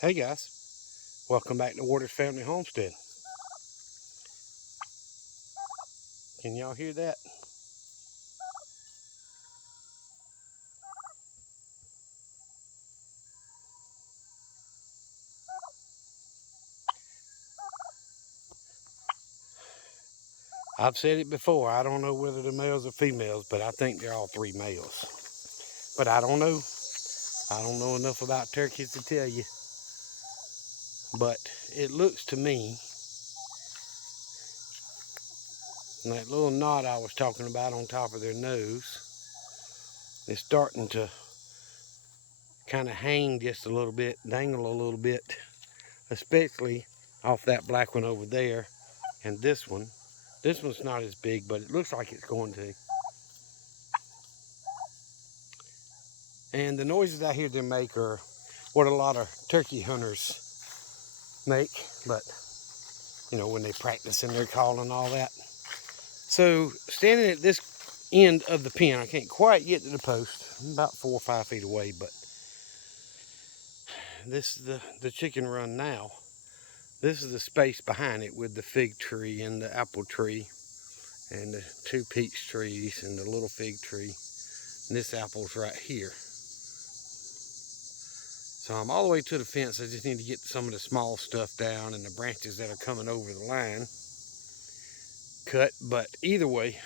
Hey guys, welcome back to Waters Family Homestead. Can y'all hear that? I've said it before, I don't know whether they're males or females, but I think they're all three males. But I don't know. I don't know enough about turkeys to tell you. But it looks to me, that little knot I was talking about on top of their nose is starting to kind of hang just a little bit, dangle a little bit, especially off that black one over there and this one. This one's not as big, but it looks like it's going to. And the noises I hear them make are what a lot of turkey hunters make, but you know, when they practice and they're calling and all that. So standing at this end of the pen, I can't quite get to the post. I'm about 4 or 5 feet away, but this is the chicken run now. This is the space behind it with the fig tree and the apple tree and the 2 peach trees and the little fig tree. And this apple's right here. So I'm all the way to the fence. I just need to get some of the small stuff down and the branches that are coming over the line cut. But either way,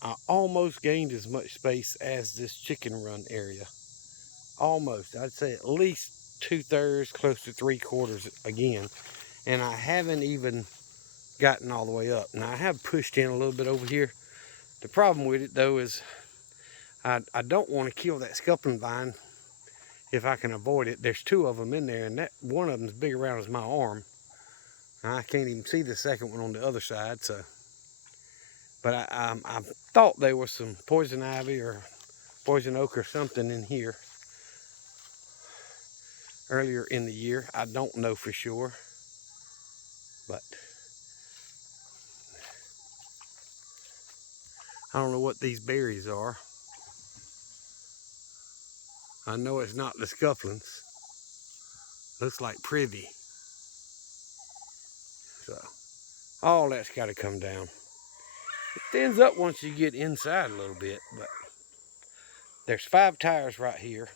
I almost gained as much space as this chicken run area. Almost. I'd say at least 2/3, close to 3/4 again. And I haven't even gotten all the way up. Now I have pushed in a little bit over here. The problem with it though is I don't want to kill that scuppling vine if I can avoid it. There's 2 of them in there, and that one of them's big around as my arm. I can't even see the second one on the other side. So, but I thought there was some poison ivy or poison oak or something in here earlier in the year. I don't know for sure, but I don't know what these berries are. I know it's not the scufflings. Looks like privy. So all that's got to come down. It thins up once you get inside a little bit, but there's 5 tires right here,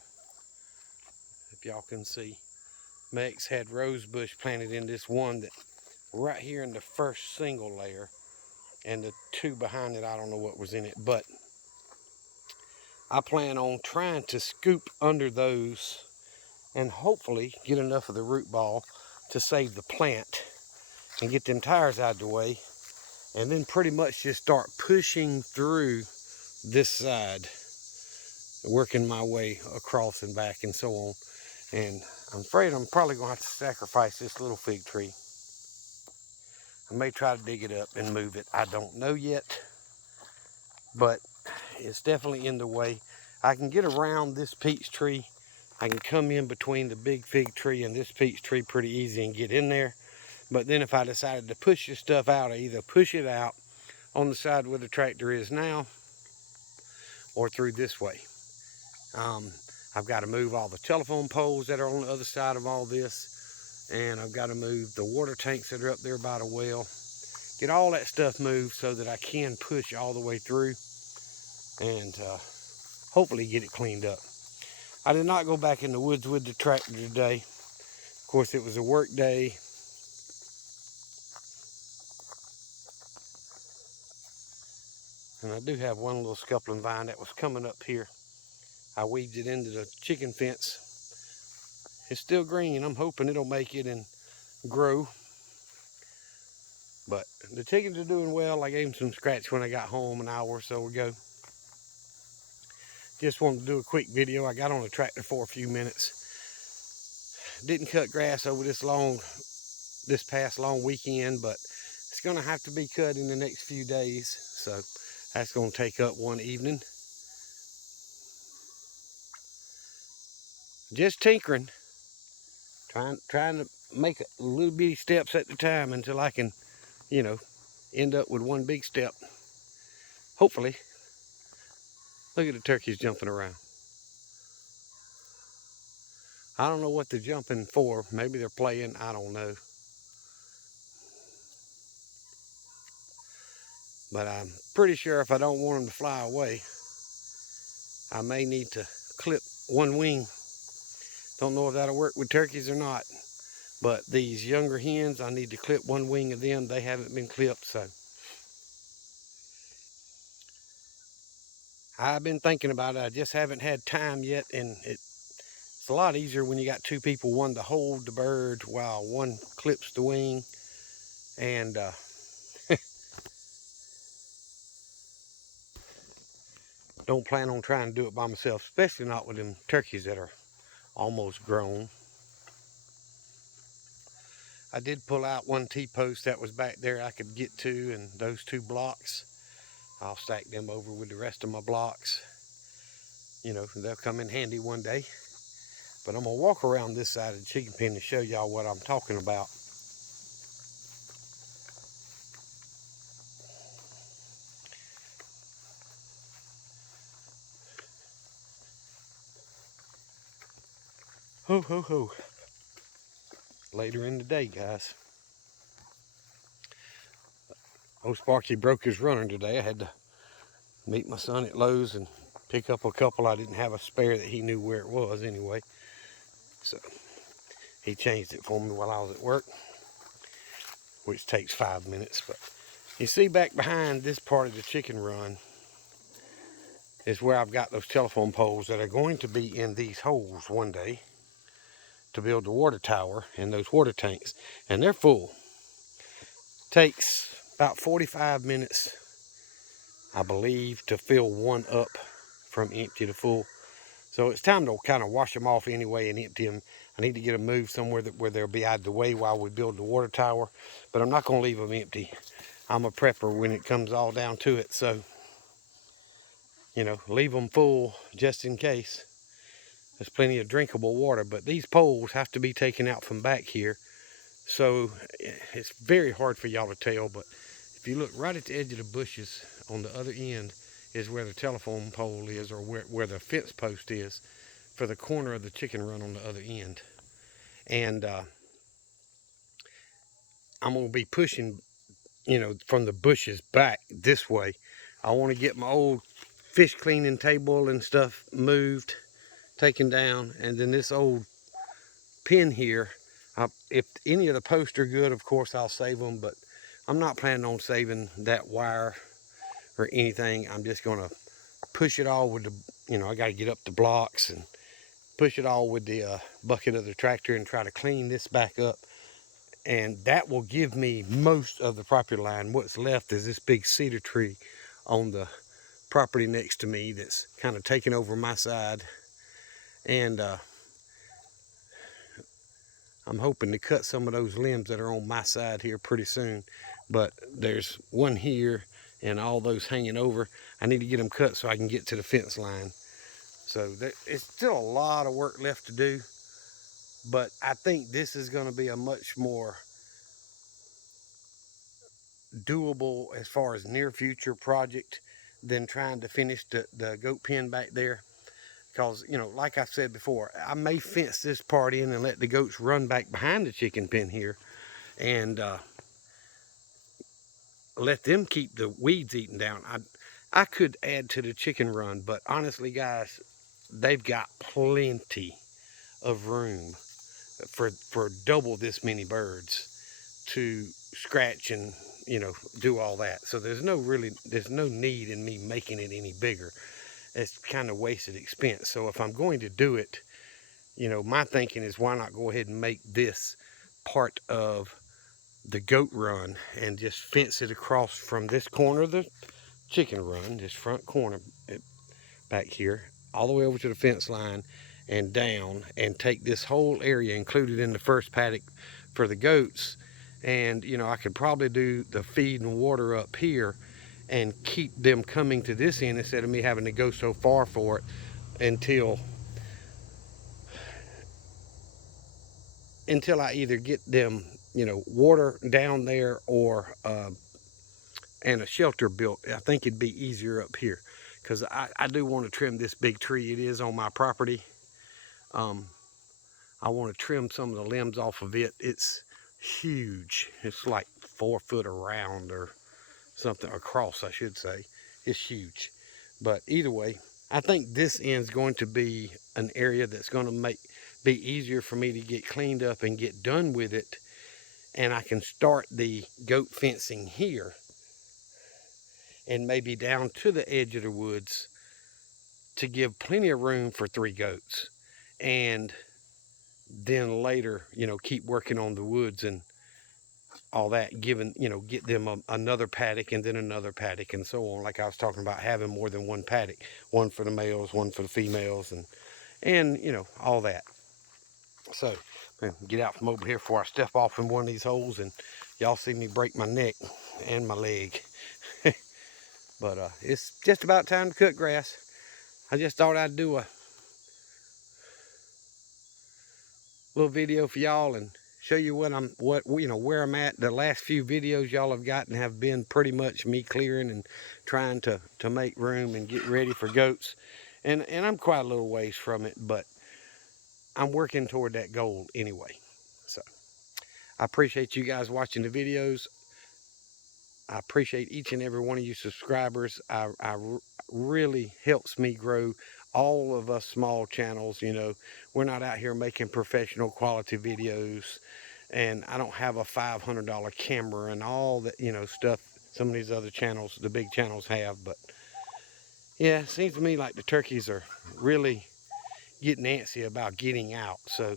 if y'all can see. Mex had rose bush planted in this one that right here in the first single layer, and the 2 behind it, I don't know what was in it, but I plan on trying to scoop under those and hopefully get enough of the root ball to save the plant and get them tires out of the way, and then pretty much just start pushing through this side, working my way across and back and so on. And I'm afraid I'm probably gonna have to sacrifice this little fig tree. I may try to dig it up and move it. I don't know yet, but it's definitely in the way. I can get around this peach tree. I can come in between the big fig tree and this peach tree pretty easy and get in there. But then if I decided to push this stuff out, I either push it out on the side where the tractor is now or through this way. I've got to move all the telephone poles that are on the other side of all this, and I've got to move the water tanks that are up there by the well. Get all that stuff moved so that I can push all the way through and hopefully get it cleaned up. I did not go back in the woods with the tractor today. Of course, it was a work day. And I do have one little scuppling vine that was coming up here. I weaved it into the chicken fence. It's still green. I'm hoping it'll make it and grow. But the chickens are doing well. I gave them some scratch when I got home an hour or so ago. Just wanted to do a quick video. I got on the tractor for a few minutes. Didn't cut grass over this past long weekend, but it's gonna have to be cut in the next few days. So that's gonna take up one evening. Just tinkering, trying to make little bitty steps at a time until I can, you know, end up with one big step. Hopefully. Look at the turkeys jumping around. I don't know what they're jumping for. Maybe they're playing. I don't know. But I'm pretty sure if I don't want them to fly away, I may need to clip one wing. Don't know if that'll work with turkeys or not. But these younger hens, I need to clip one wing of them. They haven't been clipped, so. I've been thinking about it. I just haven't had time yet, and it's a lot easier when you got two people, one to hold the bird while one clips the wing. And don't plan on trying to do it by myself, especially not with them turkeys that are almost grown. I did pull out one T-post that was back there I could get to, and those 2 blocks, I'll stack them over with the rest of my blocks. You know, they'll come in handy one day. But I'm gonna walk around this side of the chicken pen to show y'all what I'm talking about. Ho, ho, ho. Later in the day, guys. Old Sparky broke his runner today. I had to meet my son at Lowe's and pick up a couple. I didn't have a spare that he knew where it was anyway. So he changed it for me while I was at work, which takes 5 minutes. But you see back behind this part of the chicken run is where I've got those telephone poles that are going to be in these holes one day to build the water tower and those water tanks. And they're full. Takes about 45 minutes, I believe, to fill one up from empty to full. So it's time to kind of wash them off anyway and empty them. I need to get them moved somewhere where they'll be out of the way while we build the water tower. But I'm not going to leave them empty. I'm a prepper when it comes all down to it. So, you know, leave them full just in case. There's plenty of drinkable water. But these poles have to be taken out from back here. So it's very hard for y'all to tell. But if you look right at the edge of the bushes on the other end is where the telephone pole is, or where the fence post is for the corner of the chicken run on the other end. And I'm going to be pushing, you know, from the bushes back this way. I want to get my old fish cleaning table and stuff moved, taken down, and then this old pen here, if any of the posts are good, of course I'll save them, but I'm not planning on saving that wire or anything. I'm just going to push it all with the, you know, I got to get up the blocks and push it all with the bucket of the tractor and try to clean this back up. And that will give me most of the property line. What's left is this big cedar tree on the property next to me that's kind of taking over my side. And I'm hoping to cut some of those limbs that are on my side here pretty soon. But there's one here and all those hanging over. I need to get them cut so I can get to the fence line. So it's still a lot of work left to do. But I think this is going to be a much more doable as far as near future project than trying to finish the goat pen back there. Because, you know, like I said before, I may fence this part in and let the goats run back behind the chicken pen here and let them keep the weeds eaten down. I could add to the chicken run, but honestly, guys, they've got plenty of room for double this many birds to scratch and, you know, do all that. So there's no need in me making it any bigger. It's kind of wasted expense. So if I'm going to do it, you know, my thinking is why not go ahead and make this part of the goat run and just fence it across from this corner of the chicken run, this front corner back here, all the way over to the fence line and down, and take this whole area included in the first paddock for the goats. And, you know, I could probably do the feed and water up here and keep them coming to this end instead of me having to go so far for it until I either get them, you know, water down there or and a shelter built. I think it'd be easier up here because I do want to trim this big tree. It is on my property. I want to trim some of the limbs off of it. It's huge. It's like 4 foot around or something, across I should say. It's huge. But either way, I think this end's going to be an area that's going to be easier for me to get cleaned up and get done with it. And I can start the goat fencing here and maybe down to the edge of the woods to give plenty of room for 3 goats. And then later, keep working on the woods and all that, get them another paddock and then another paddock and so on. Like I was talking about, having more than one paddock, one for the males, one for the females, and all that. So get out from over here before I step off in one of these holes and y'all see me break my neck and my leg. But it's just about time to cut grass. I just thought I'd do a little video for y'all and show you where I'm at. The last few videos y'all have gotten have been pretty much me clearing and trying to make room and get ready for goats. And I'm quite a little ways from it, but I'm working toward that goal anyway. So I appreciate you guys watching the videos. I appreciate each and every one of you subscribers. Really helps me grow all of us small channels. We're not out here making professional quality videos, and I don't have a $500 camera and all that stuff some of these other channels, the big channels, have. But yeah, it seems to me like the turkeys are really getting antsy about getting out, so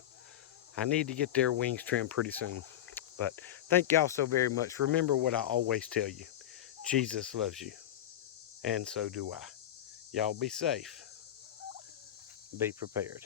I need to get their wings trimmed pretty soon. But thank y'all so very much. Remember what I always tell you: Jesus loves you, and so do I. Y'all be safe. Be prepared.